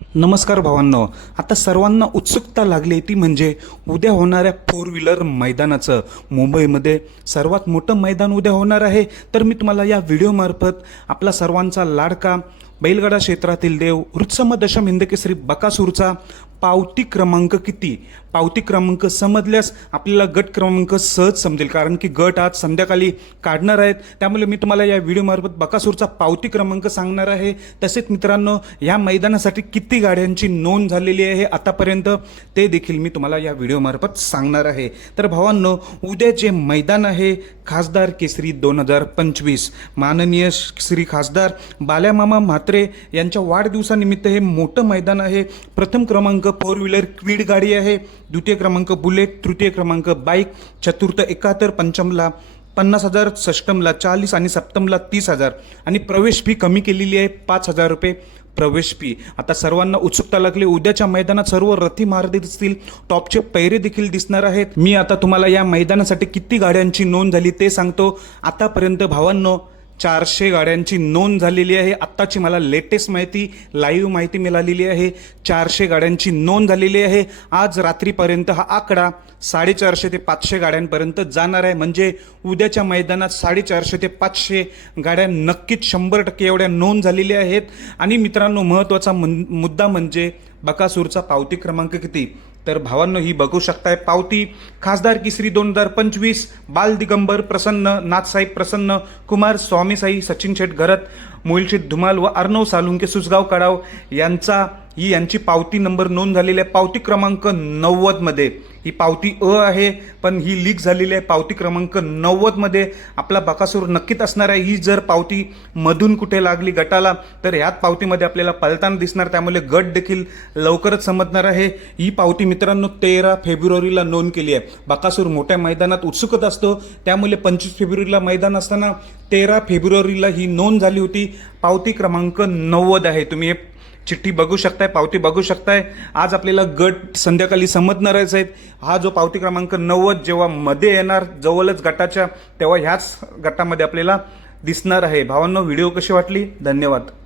नमस्कार भावांनो. आता सर्वांना उत्सुकता लागली ती म्हणजे उद्या होणाऱ्या फोर व्हीलर मैदानाचं. मुंबईमध्ये सर्वात मोठं मैदान उद्या होणार आहे. तर मी तुम्हाला या व्हिडिओमार्फत आपला सर्वांचा लाडका बैलगाडा क्षेत्रातील देव वृत्सम दशम हिंदकेसरी बकासूरचा पावती क्रमांक किती? पावती क्रमांक समजल्यास आपल्याला गट क्रमांक सहज समजेल कारण की गट आज संध्याकाळी काढणार आहेत. त्यामुळे मी तुम्हाला या व्हिडिओमार्फत बकासूरचा पावती क्रमांक सांगणार आहे. तसेच मित्रांनो या मैदानासाठी किती गाड्यांची नोंद झालेली आहे आतापर्यंत ते देखील मी तुम्हाला या व्हिडिओमार्फत सांगणार आहे. तर भावांनो उद्या जे मैदान आहे खासदार केसरी दोन हजार पंचवीस. माननीय श्री खासदार बाल्यामामा म्हात्रे यांच्या वाढदिवसानिमित्त हे मोठं मैदान आहे. प्रथम क्रमांक फोर व्हीलर क्वीड गाडी आहे. द्वितीय क्रमांक बुलेट तृतीय क्रमांक बाईक चतुर्थ एकाहत्तर पंचमला पन्नास हजार षष्टमला चाळीस आणि सप्तमला तीस हजार. आणि प्रवेश फी कमी केलेली आहे पाच हजार रुपये प्रवेश फी आता सर्वांना उत्सुकता लागली उद्याच्या मैदानात सर्व रथी महारथी दिसतील टॉपचे पैरे देखील दिसणार आहेत. मी आता तुम्हाला या मैदानासाठी किती गाड्यांची नोंद झाली ते सांगतो. आतापर्यंत भावांनो चारशे गाड्यांची नोंद झालेली आहे. आत्ताची मला लेटेस्ट माहिती लाईव्ह माहिती मिळालेली आहे. चारशे गाड्यांची नोंद झालेली आहे. आज रात्रीपर्यंत हा आकडा साडेचारशे ते पाचशे गाड्यांपर्यंत जाणार आहे. म्हणजे उद्याच्या मैदानात साडेचारशे ते पाचशे गाड्या नक्कीच शंभर टक्के एवढ्या नोंद झालेल्या आहेत. आणि मित्रांनो महत्त्वाचा मुद्दा म्हणजे बकासूरचा पावती क्रमांक किती? तर भावांनो ही बघू शकताय पावती. खासदार किसरी दोन हजार पंचवीस बाल दिगंबर प्रसन्न नाथसाहेब प्रसन्न कुमार स्वामीसाई सचिन शेठ घरत मोहिलशेठ धुमाल व अर्णव सालुंके सुसगाव कडाव यांचा ही यांची पावती नंबर नोंद झालेली आहे. पावती क्रमांक नव्वदमध्ये ही पावती अ आहे पण ही लीक झालेली आहे. पावती क्रमांक नव्वदमध्ये आपला बकासूर नक्कीच असणार आहे. ही जर पावती मधून कुठे लागली गटाला तर ह्याच पावतीमध्ये आपल्याला पलताना दिसणार. त्यामुळे गट देखील लवकरच समजणार आहे. ही पावती मित्रांनो तेरा फेब्रुवारीला नोंद केली आहे. बकासूर मोठ्या मैदानात उत्सुकत असतो. त्यामुळे पंचवीस फेब्रुवारीला मैदान असताना तेरा फेब्रुवारीला ही नोंद झाली होती. पावती क्रमांक नव्वद आहे. तुम्ही हे चिठ्ठी बघू शकताय पावती बघू शकताय. आज आपल्याला गट संध्याकाळी समजणारच आहेत. हा जो पावती क्रमांक नव्वद जेव्हा मध्ये येणार जवळच गटाच्या तेव्हा ह्याच गटामध्ये आपल्याला दिसणार आहे. भावांनो व्हिडिओ कशी वाटली? धन्यवाद.